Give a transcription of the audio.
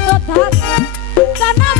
তথা কানা